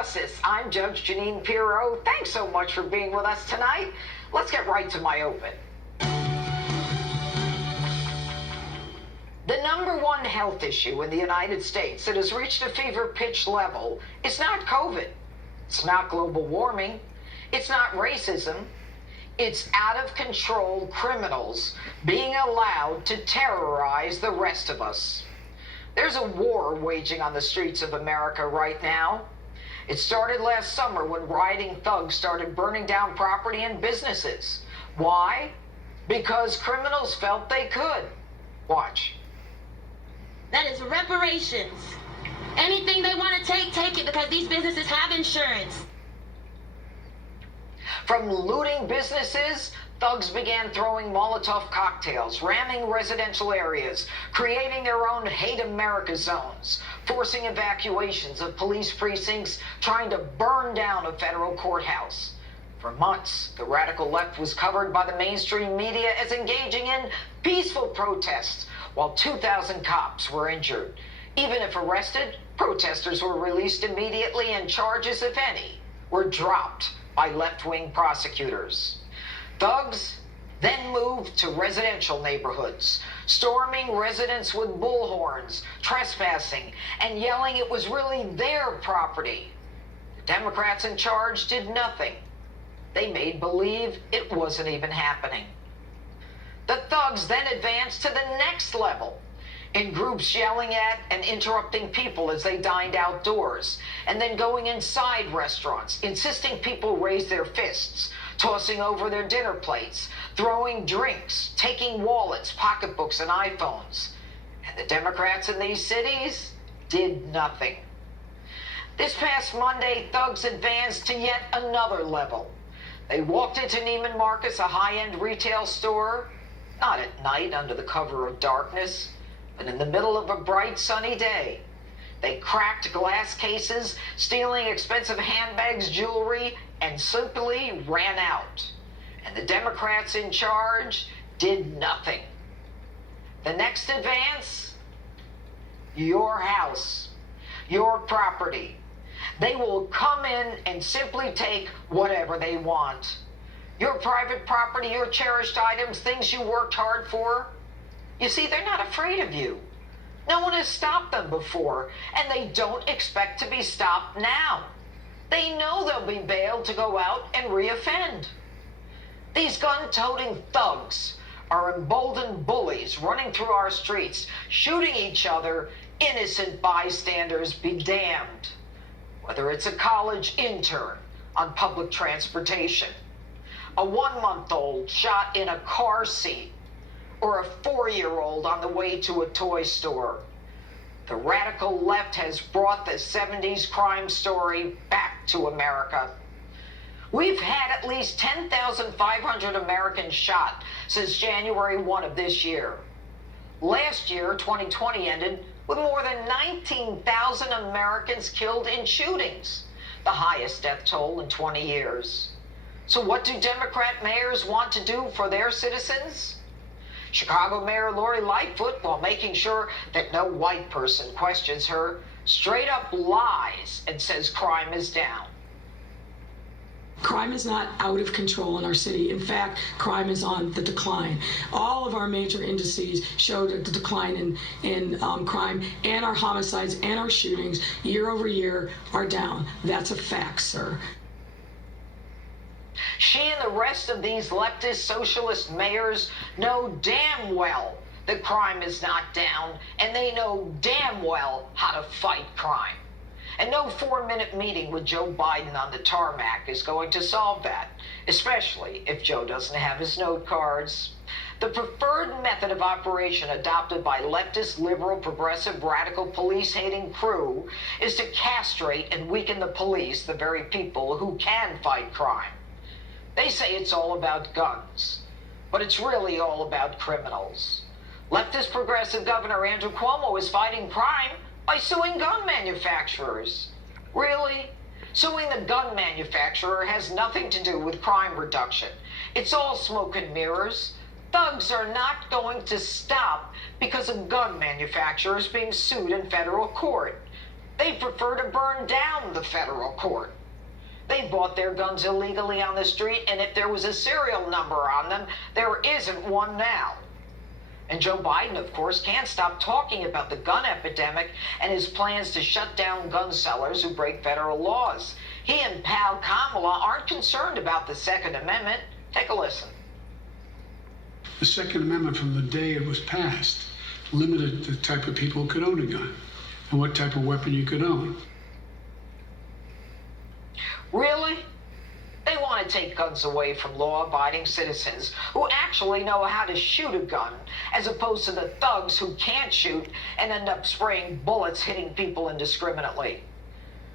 justice. I'm Judge Jeanine Pirro. Thanks so much for being with us tonight. Let's get right to my open. The number one health issue in the United States that has reached a fever pitch level is not COVID. It's not global warming. It's not racism. It's out of control criminals being allowed to terrorize the rest of us. There's a war waging on the streets of America right now. It started last summer when rioting thugs started burning down property and businesses. Why? Because criminals felt they could. Watch. That is reparations. Anything they want to take it, because these businesses have insurance. From looting businesses, thugs began throwing Molotov cocktails, ramming residential areas, creating their own Hate America zones, forcing evacuations of police precincts, trying to burn down a federal courthouse. For months, the radical left was covered by the mainstream media as engaging in peaceful protests, while 2,000 cops were injured. Even if arrested, protesters were released immediately and charges, if any, were dropped by left-wing prosecutors. Thugs then moved to residential neighborhoods, storming residents with bullhorns, trespassing, and yelling it was really their property. The Democrats in charge did nothing. They made believe it wasn't even happening. The thugs then advanced to the next level, in groups yelling at and interrupting people as they dined outdoors, and then going inside restaurants, insisting people raise their fists, tossing over their dinner plates, throwing drinks, taking wallets, pocketbooks, and iPhones. And the Democrats in these cities did nothing. This past Monday, thugs advanced to yet another level. They walked into Neiman Marcus, a high-end retail store, not at night under the cover of darkness, but in the middle of a bright sunny day. They cracked glass cases, stealing expensive handbags, jewelry, and simply ran out. And the Democrats in charge did nothing. The next advance? Your house, your property. They will come in and simply take whatever they want. Your private property, your cherished items, things you worked hard for. You see, they're not afraid of you. No one has stopped them before, and they don't expect to be stopped now. They know they'll be bailed to go out and reoffend. These gun-toting thugs are emboldened bullies running through our streets, shooting each other, innocent bystanders be damned. Whether it's a college intern on public transportation, a 1-month-old shot in a car seat, or a 4-year-old on the way to a toy store. The radical left has brought the 70s crime story back to America. We've had at least 10,500 Americans shot since January 1 of this year. Last year, 2020, ended with more than 19,000 Americans killed in shootings, the highest death toll in 20 years. So what do Democrat mayors want to do for their citizens? Chicago Mayor Lori Lightfoot, while making sure that no white person questions her, straight up lies and says crime is down. Crime is not out of control in our city. In fact, crime is on the decline. All of our major indices showed the decline in crime, and our homicides and our shootings year over year are down. That's a fact, sir. She and the rest of these leftist socialist mayors know damn well that crime is not down, and they know damn well how to fight crime. And no 4-minute meeting with Joe Biden on the tarmac is going to solve that, especially if Joe doesn't have his note cards. The preferred method of operation adopted by leftist, liberal, progressive, radical, police-hating crew is to castrate and weaken the police, the very people who can fight crime. They say it's all about guns, but it's really all about criminals. Leftist progressive Governor Andrew Cuomo is fighting crime by suing gun manufacturers. Really? Suing the gun manufacturer has nothing to do with crime reduction. It's all smoke and mirrors. Thugs are not going to stop because of gun manufacturers being sued in federal court. They prefer to burn down the federal court. They bought their guns illegally on the street, and if there was a serial number on them, there isn't one now. And Joe Biden, of course, can't stop talking about the gun epidemic and his plans to shut down gun sellers who break federal laws. He and pal Kamala aren't concerned about the Second Amendment. Take a listen. The Second Amendment, from the day it was passed, limited the type of people who could own a gun and what type of weapon you could own. Really? They want to take guns away from law-abiding citizens who actually know how to shoot a gun, as opposed to the thugs who can't shoot and end up spraying bullets hitting people indiscriminately.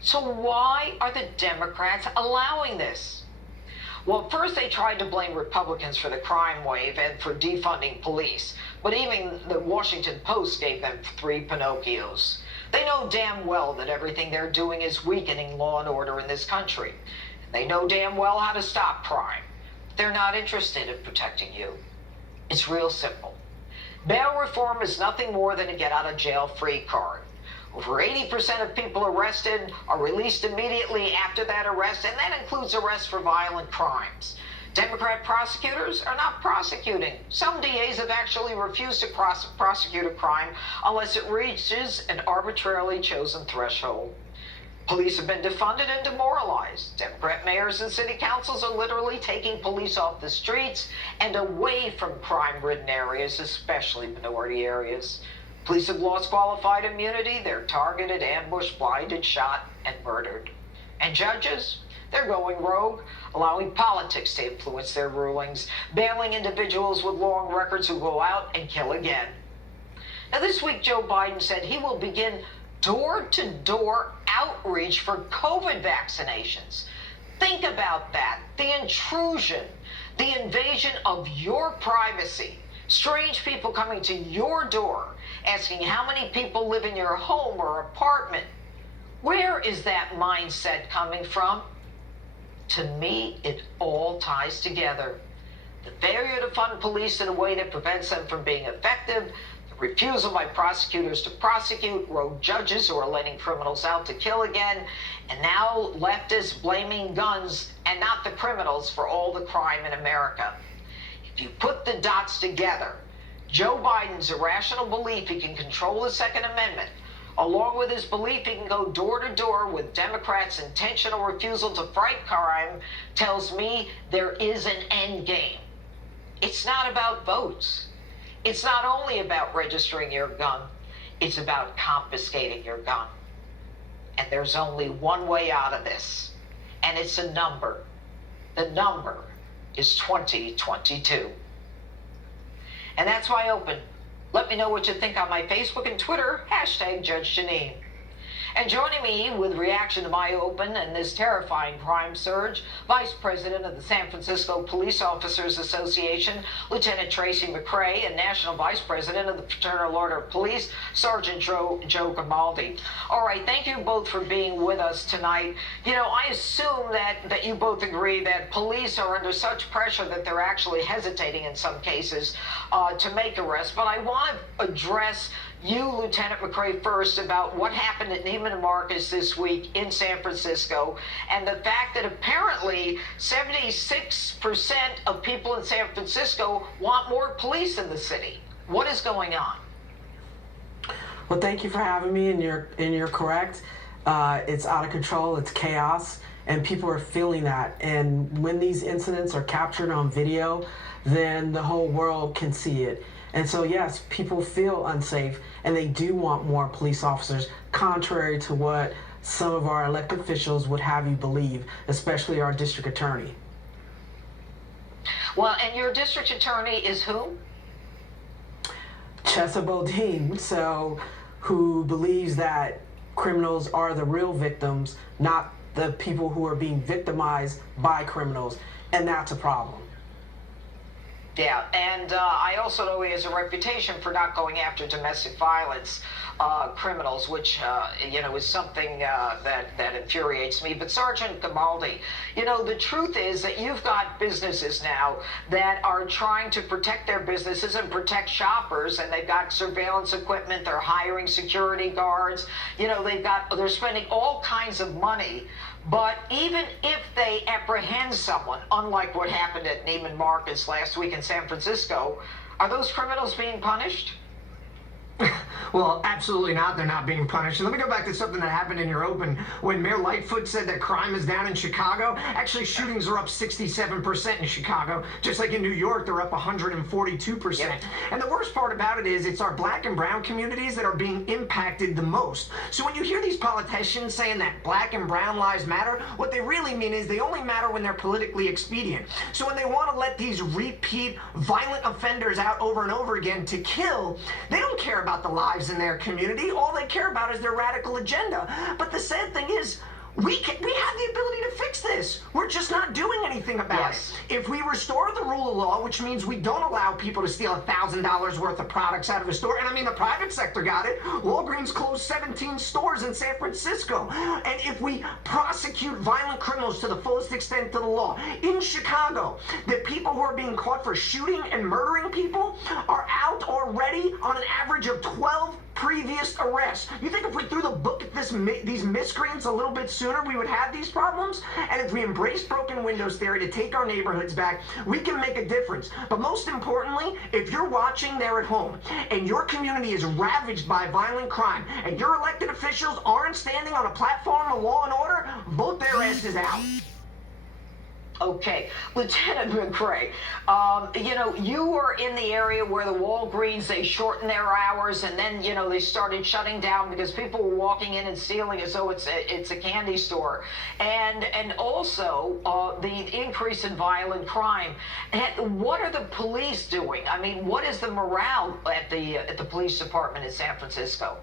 So why are the Democrats allowing this? Well, first they tried to blame Republicans for the crime wave and for defunding police, but even the Washington Post gave them 3 Pinocchios. They know damn well that everything they're doing is weakening law and order in this country. They know damn well how to stop crime. They're not interested in protecting you. It's real simple. Bail reform is nothing more than a get-out-of-jail-free card. Over 80% of people arrested are released immediately after that arrest, and that includes arrests for violent crimes. Democrat prosecutors are not prosecuting. Some DAs have actually refused to prosecute a crime unless it reaches an arbitrarily chosen threshold. Police have been defunded and demoralized. Democrat mayors and city councils are literally taking police off the streets and away from crime-ridden areas, especially minority areas. Police have lost qualified immunity. They're targeted, ambushed, blinded, shot, and murdered. And judges? They're going rogue, allowing politics to influence their rulings, bailing individuals with long records who go out and kill again. Now, this week, Joe Biden said he will begin door-to-door outreach for COVID vaccinations. Think about that. The intrusion, the invasion of your privacy. Strange people coming to your door, asking how many people live in your home or apartment. Where is that mindset coming from? To me, it all ties together. The failure to fund police in a way that prevents them from being effective, the refusal by prosecutors to prosecute, rogue judges who are letting criminals out to kill again, and now leftists blaming guns and not the criminals for all the crime in America. If you put the dots together, Joe Biden's irrational belief he can control the Second Amendment, along with his belief he can go door to door with Democrats' intentional refusal to fight crime, tells me there is an end game. It's not about votes. It's not only about registering your gun. It's about confiscating your gun. And there's only one way out of this, and it's a number. The number is 2022. And that's why I open. Let me know what you think on my Facebook and Twitter, #JudgeJeanine. And joining me with reaction to my open and this terrifying crime surge, Vice President of the San Francisco Police Officers Association, Lieutenant Tracy McCray, and National Vice President of the Fraternal Order of Police, Sergeant Joe Grimaldi. All right, thank you both for being with us tonight. You know, I assume that you both agree that police are under such pressure that they're actually hesitating in some cases to make arrests. But I want to address you, Lieutenant McCray, first about what happened at Neiman Marcus this week in San Francisco, and the fact that apparently 76% of people in San Francisco want more police in the city. What is going on? Well, thank you for having me, and you're correct. It's out of control. It's chaos, and people are feeling that. And when these incidents are captured on video, then the whole world can see it. And so, yes, people feel unsafe, and they do want more police officers, contrary to what some of our elected officials would have you believe, especially our district attorney. Well, and your district attorney is who? Chesa Boudin, who believes that criminals are the real victims, not the people who are being victimized by criminals, and that's a problem. Yeah, and I also know he has a reputation for not going after domestic violence criminals, which is something that infuriates me. But Sergeant Gamaldi, the truth is that you've got businesses now that are trying to protect their businesses and protect shoppers, and they've got surveillance equipment. They're hiring security guards. They're spending all kinds of money. But even if they apprehend someone, unlike what happened at Neiman Marcus last week in San Francisco, are those criminals being punished? Well, absolutely not. They're not being punished. And let me go back to something that happened in your open when Mayor Lightfoot said that crime is down in Chicago. Actually, shootings are up 67% in Chicago. Just like in New York, they're up 142%. Yep. And the worst part about it is it's our black and brown communities that are being impacted the most. So when you hear these politicians saying that black and brown lives matter, what they really mean is they only matter when they're politically expedient. So when they want to let these repeat violent offenders out over and over again to kill, they don't care about the lives in their community. All they care about is their radical agenda. But the sad thing is, we have the ability to fix this. We're just not doing anything about it. If we restore the rule of law, which means we don't allow people to steal $1,000 worth of products out of a store, and I mean the private sector got it. Walgreens closed 17 stores in San Francisco. And if we prosecute violent criminals to the fullest extent of the law, in Chicago, the people who are being caught for shooting and murdering people are out already on an average of 12 previous arrests. You think if we threw the book at these miscreants a little bit sooner, we would have these problems? And if we embrace broken windows theory to take our neighborhoods back, we can make a difference. But most importantly, if you're watching there at home and your community is ravaged by violent crime and your elected officials aren't standing on a platform of law and order, vote their asses out. Okay, Lieutenant McCrae, you were in the area where the Walgreens, they shortened their hours, and then, they started shutting down because people were walking in and stealing as though it's a candy store. And also the increase in violent crime. And what are the police doing? I mean, what is the morale at the police department in San Francisco?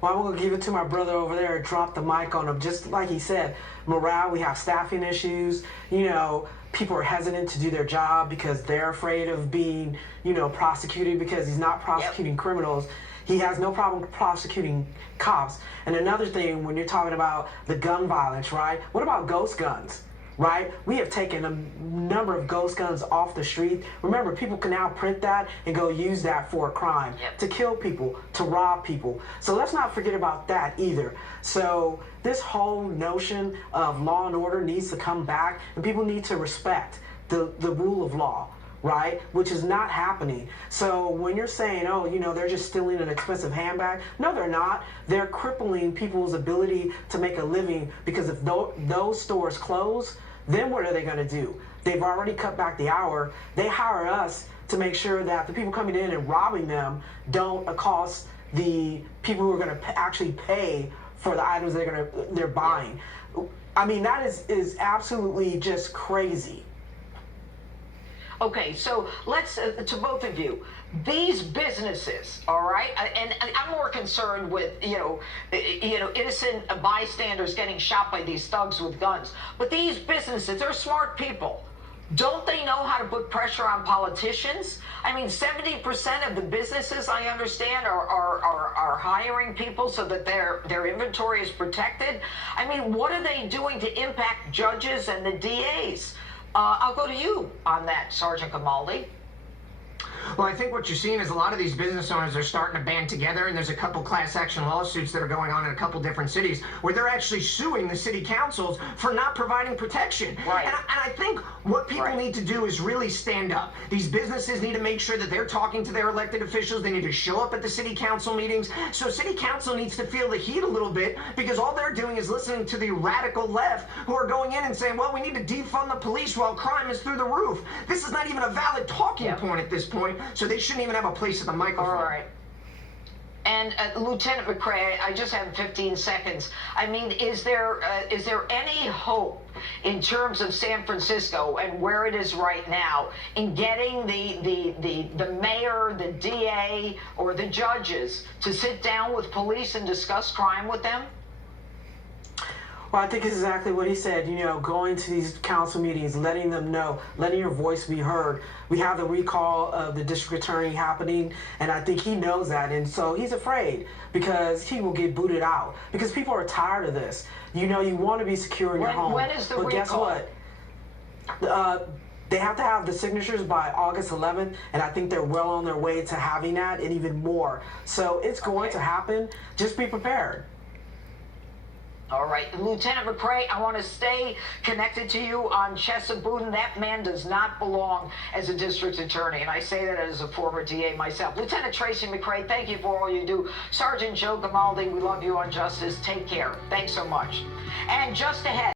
Well, I'm going to give it to my brother over there and drop the mic on him. Just like he said, morale, we have staffing issues. People are hesitant to do their job because they're afraid of being, prosecuted because he's not prosecuting criminals. He has no problem prosecuting cops. And another thing, when you're talking about the gun violence, right? What about ghost guns? Right? We have taken a number of ghost guns off the street. Remember, people can now print that and go use that for a crime, to kill people, to rob people. So let's not forget about that either. So this whole notion of law and order needs to come back, and people need to respect the rule of law, right? Which is not happening. So when you're saying, they're just stealing an expensive handbag, no, they're not. They're crippling people's ability to make a living, because if those stores close, then what are they going to do? They've already cut back the hour. They hire us to make sure that the people coming in and robbing them don't cost the people who are going to actually pay for the items they're buying. I mean, that is absolutely just crazy. Okay, so let's, to both of you, these businesses, all right, and I'm more concerned with, innocent bystanders getting shot by these thugs with guns. But these businesses, they're smart people. Don't they know how to put pressure on politicians? I mean, 70% of the businesses, I understand, are hiring people so that their inventory is protected. I mean, what are they doing to impact judges and the DAs? I'll go to you on that, Sergeant Gamaldi. Well, I think what you're seeing is a lot of these business owners are starting to band together, and there's a couple class action lawsuits that are going on in a couple different cities where they're actually suing the city councils for not providing protection. Right. And I think what people need to do is really stand up. These businesses need to make sure that they're talking to their elected officials. They need to show up at the city council meetings. So city council needs to feel the heat a little bit, because all they're doing is listening to the radical left who are going in and saying, well, we need to defund the police while crime is through the roof. This is not even a valid talking point at this point. So they shouldn't even have a place at the microphone. All right. And Lieutenant McCrae, I just have 15 seconds. I mean, is there any hope in terms of San Francisco and where it is right now in getting the mayor, the DA, or the judges to sit down with police and discuss crime with them? Well, I think it's exactly what he said, you know, going to these council meetings, letting them know, letting your voice be heard. We have the recall of the district attorney happening, and I think he knows that, and so he's afraid because he will get booted out because people are tired of this. You know, you want to be secure in your home. When is the but recall? Guess what? They have to have the signatures by August 11th, and I think they're well on their way to having that and even more. So it's going to happen. Just be prepared. All right, Lieutenant McCrae, I want to stay connected to you on Chesa Boudin. That man does not belong as a district attorney, and I say that as a former DA myself. Lieutenant Tracy McCrae, thank you for all you do. Sergeant Joe Gamaldi, we love you on Justice. Take care. Thanks so much. And just ahead.